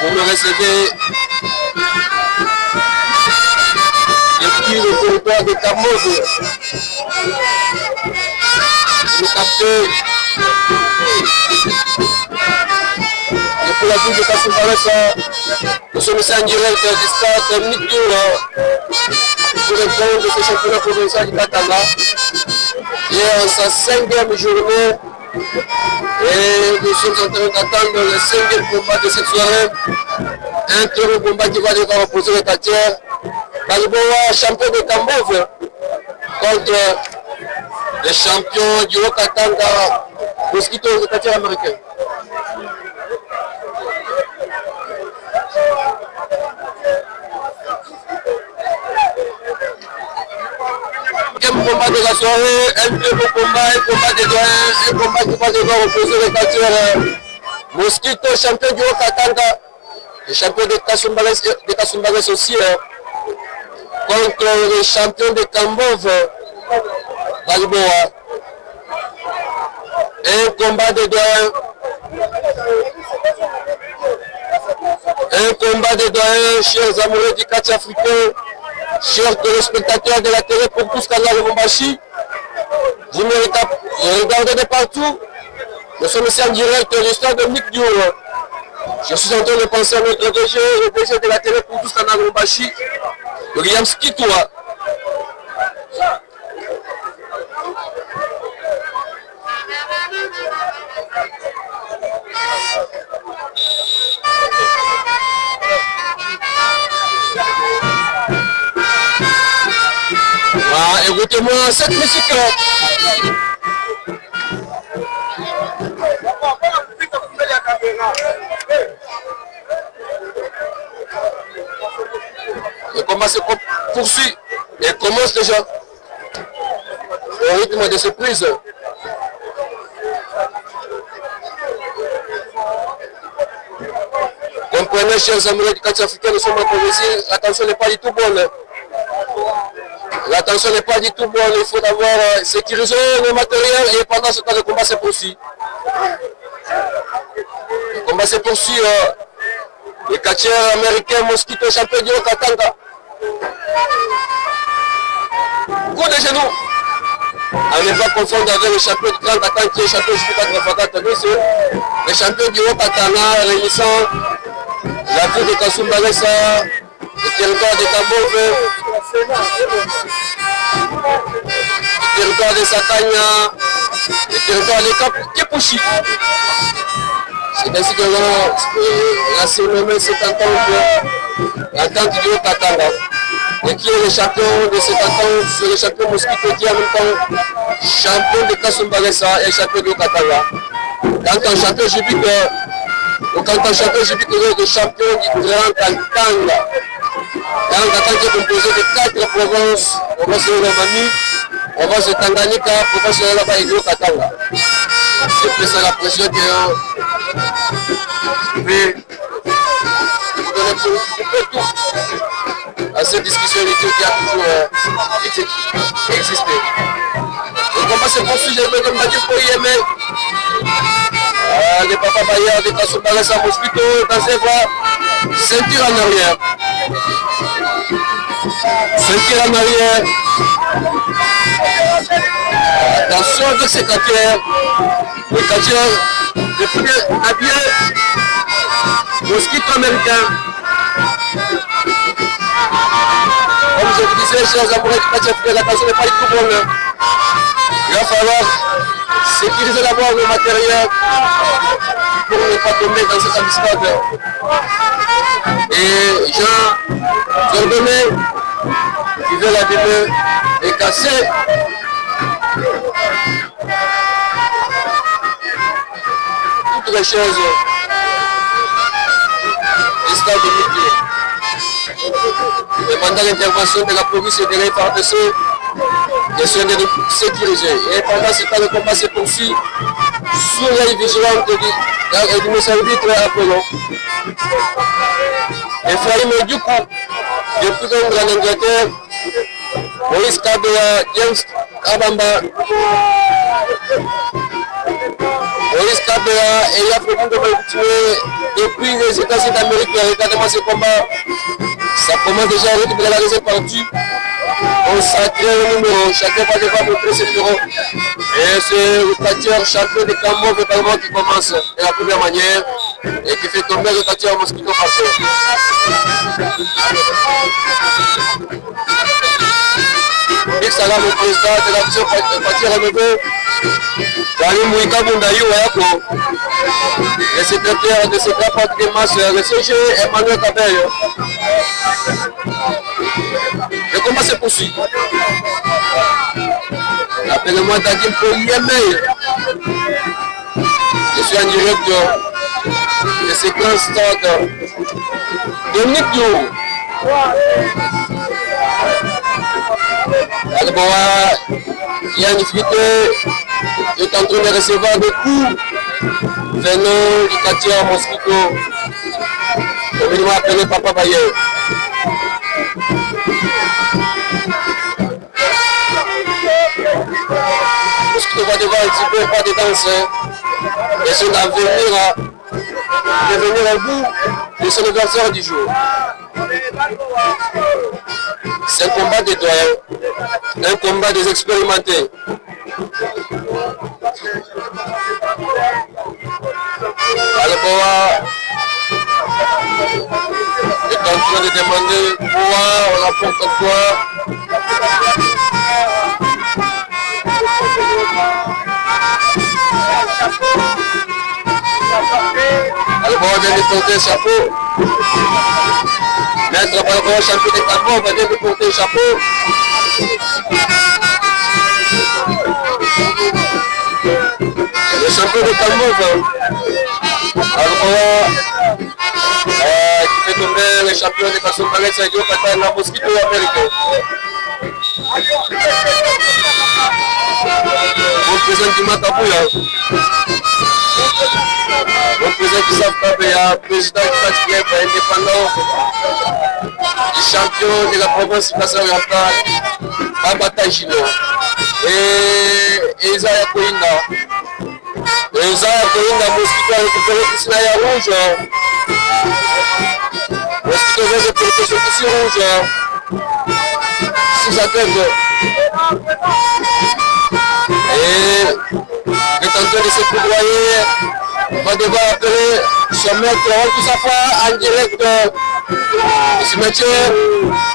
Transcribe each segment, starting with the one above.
Vous me recevez depuis le territoire de Kamove. Vous captez depuis la ville de Kasumbalesa. Nous sommes ici en direct du stade Mikdura pour répondre de ce championnat provincial du Katanga. Et en sa 5e journée, et nous sommes en train d'attendre le 5e combat de cette soirée. Un très combat qui va devoir opposer le Katière. Baliboa, champion de Kamove, contre les champions du Haut-Katanga, Mosquito de Katière américain. Combat de la soirée, un très beau combat, un combat de doigts, un combat qui va devoir opposer le Katière Mosquito, champion du Haut-Katanga, le champion de Kasumbalès aussi, contre le champion de Kamove, Baliboa. Un combat de doigts, un combat de doigts, chers amoureux du catch africain. Chers téléspectateurs de la télé pour tous Canal Lubumbashi, vous me regardez de partout. Nous sommes ici en direct de l'histoire de Mikdura. Je suis en train de penser à notre DG, le DG de la télé pour tous Canal Lubumbashi, William Skitoua. Ah, écoutez-moi cette musique. Le combat se poursuit et commence déjà au rythme de ces prises. Comprenez, chers amis du catch africain, nous sommes en Tunisie, l'attention n'est pas du tout bonne. L'attention n'est pas du tout bonne, il faut d'abord sécuriser le matériel et pendant ce temps le combat se poursuit. Le combat se poursuit. Le catcheur américain Mosquito, champion du Haut-Katanga. Coup de genoux. À ne pas confondre avec le champion du Grand Katanga qui est champion du 4 le champion du Haut-Katanga réunissant la ville de Kasumbalesa, le territoire de Kamove, le territoire de Sakanya, le territoire de Kepushi. C'est ainsi que la surnommée cette entente, l'entente du Haut-Katanga. Et qui est le champion de cette entente, c'est le champion Mosquito qui est en même temps champion de Kasumbalesa et champion du Haut-Katanga. Quand un champion jubile, le champion du Grand Katanga. Grand Katanga est composé de 4 provinces, province de Romani, province de Tanganyika, province de là-bas et du Haut-Katanga. C'est ça la pression que je vais vous donner pour tout à cette discussion qui a toujours existé. Le combat se poursuit, je vais comme Mathieu Poyemé. Le papa Bayard de Kasumbalesa Mosquito dans ses bras, ceinture en arrière. Ceinture en arrière. Attention avec ces catcheurs. Le catcheur le plus habillé, Mosquito américain. Comme je vous disais, chers amoureux du catch africain, l'attention n'est pas du tout bonne. Il va falloir sécuriser d'abord le matériel pour ne pas tomber dans cette embuscade. Et Jean Zordonné qui veut l'abîmer et casser. Toutes les choses du stade de Mikdura. Demandant l'intervention de la police et de l'FARDC, question de sécuriser. Et pendant ce temps, le combat se poursuit sous l'œil vigilant du monsieur arbitre Apollo. Ephraim Dukou, depuis le Grande-Angleterre, Maurice Kabea, James Kabamba. Maurice Kabea et Yafre Mundo va continuer depuis les États-Unis d'Amérique. Regardez-moi ce combat. Ça commence déjà à récupérer la deuxième partie. Consacré au numéro. Chacun va devoir montrer ses numéros. Et c'est le catcheur champion de Kamov également qui commence de la première manière et qui fait tomber le catcheur Mosquito par terre. Big Salam, le président de la vision partie renouvelée. Dani Mouika Bundaï Wayako, le secrétaire de cette partie de masse, le CG Emmanuel Kabel. Le combat se poursuit. Appelez-moi Dadim Poliemei. Je suis en direct de séquence stade. Dominique Diouf. Il y a une difficulté. Il est en train de recevoir des coups venant du quartier Mosquito. Communément appelé Papa Bayer. Mosquito va devoir un petit peu pas de danse. Et son avenir devenir au bout de son adversaire du jour. C'est un combat des doyens, un combat des expérimentés. Alboa est en train de demander quoi, on apporte quoi. Alboa vient de porter le chapeau. Maître Balboa, champion de Kamov, vient de porter le chapeau. Le champion de Kamov, Alboa, qui fait tomber le champion de Kassoumbalek, Sadio Katan, la Mosquito américain. Représentant du Matabouya. Représentant qui savent pas, il y a un président du Patibien indépendant, du champion de la province de Kassar-Oriental, Babata Chino. Et Isaiah Koinda. Isaiah Koinda, Mosquito a récupéré Kisnaya rouge. Mosquito vient de récupérer ce tissu rouge. 6 à tête. Et le tenteur de se foudroyer. On va devoir appeler son maître tout ça en direct de ce métier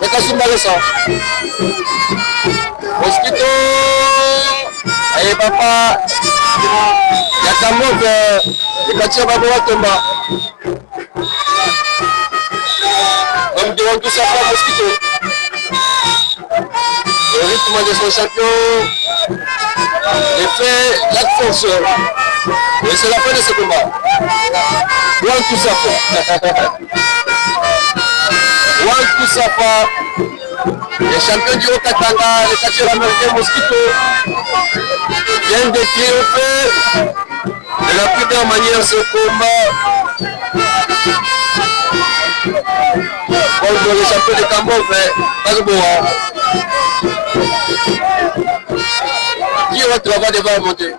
de Kassoumbalesa. Mosquito, allez papa, il y a Kamov, le quartier Baboa Tomba. Comme diront tout ça Mosquito. Le rythme de son champion, il fait la force. Et c'est la fin de ce combat. One to Safa. One to Safa. Les champions du Haut-Katanga, les catcheurs américains Mosquito, viennent de triompher de la plus belle manière ce combat. Contre les champions de Kamov, Balboa. Qui autre va devoir monter?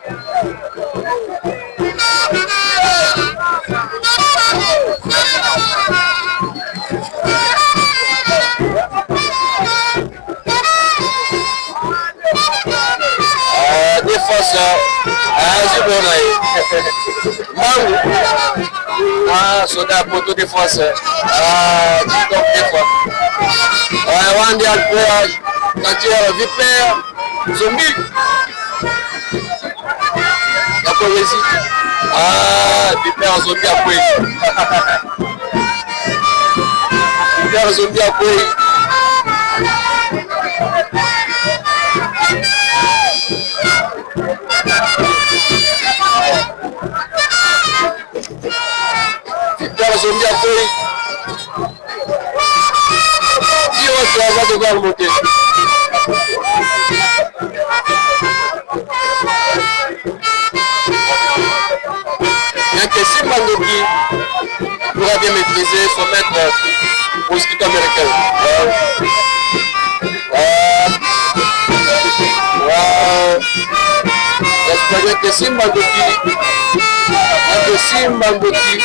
Défense, Mango. Soda pour défense. TikTok défense. Wandi Alpea, Katia Viper, Zombie. La poésie. Viper Zombie à Poésie. Viper Zombie à Poésie. Viper Zombie à Poésie. Qui va devoir monter? Il y a que Simbandoki pourra bien maîtriser son maître Mosquito américain. que Simba Ndoki. Que Simba Ndoki.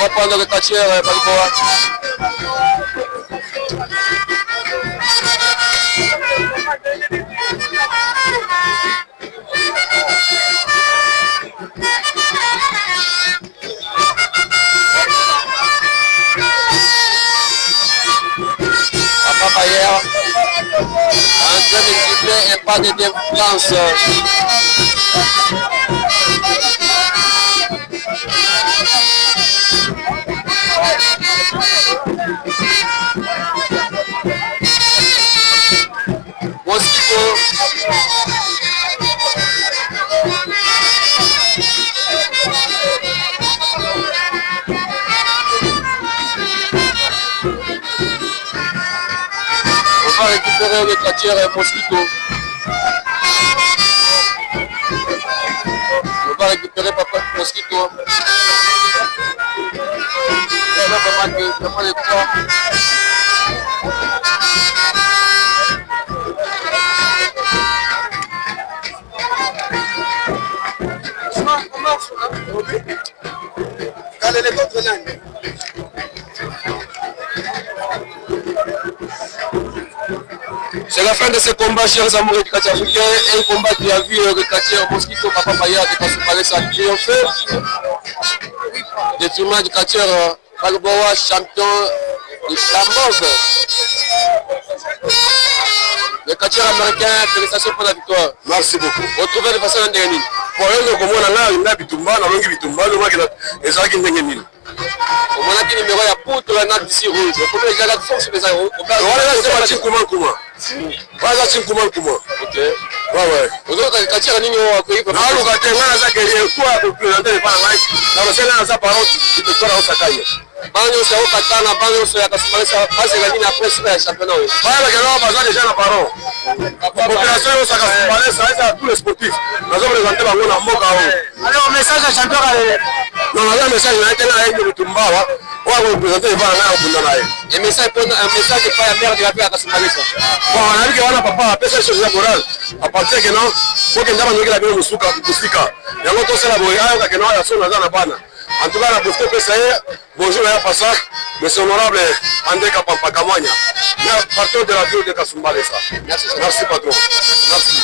On va prendre le catcheur Balboa. Papaya, en train de siffler un pas de défense. Mosquito. On va récupérer le catcheur Mosquito. On va récupérer Papa Mosquito. Il y a vraiment que il n'y a pas de quoi. C'est la fin de ce combat, chers amoureux du catch africain. Un combat qui a vu le catcheur Mosquito Papa Paya de Kasumbalesa a triomphé. Détriment du catcheur Balboa, champion de Tambov. Le catcheur américain, félicitations pour la victoire. Merci beaucoup. Retrouvez de façon indéniable. Pour eux, comme on a là, il y a Bitumba, on a Bitumba, on a qui n'engagent. On a dit numéro à poutre la natte d'ici rouge. Le premier déjà la force des aéros. Voilà, c'est pas Tim Kouma. Voilà, Tim Kouma. Ok. Ouais, ouais. Vous autres, quand il y a un numéro à courir, non, le gâteau, là, ça qui est quoi pour présenter les parents. Dans le Sénat, ça parole, tu te feras au Sakaï. Banyo c'est au Katana, Banyo c'est à Kasumbalesa, c'est gagné après sur le championnat. Voilà, le gars, besoin déjà la parole. La population au Kasumbalesa, ça à tous les sportifs. Nous avons présenté la Mouna Moka. Alors, message à champion. Non, on a un message, il y a un Bitumba. On va représenter les parents au Bundanaï. Un message de pas la mère de la paix à Kasumbalesa. Bon, on a vu que on a papa, après ça, chose morale. À partir que non, faut que nous avons la bien Moussika. Il y a longtemps, c'est la boyale, que non, il y a son dans la banane. En tout cas, la profité PCA, bonjour à Passa, monsieur honorable André Kapampakamania, patron de la ville de Kasumbalesa. Merci patron. Merci.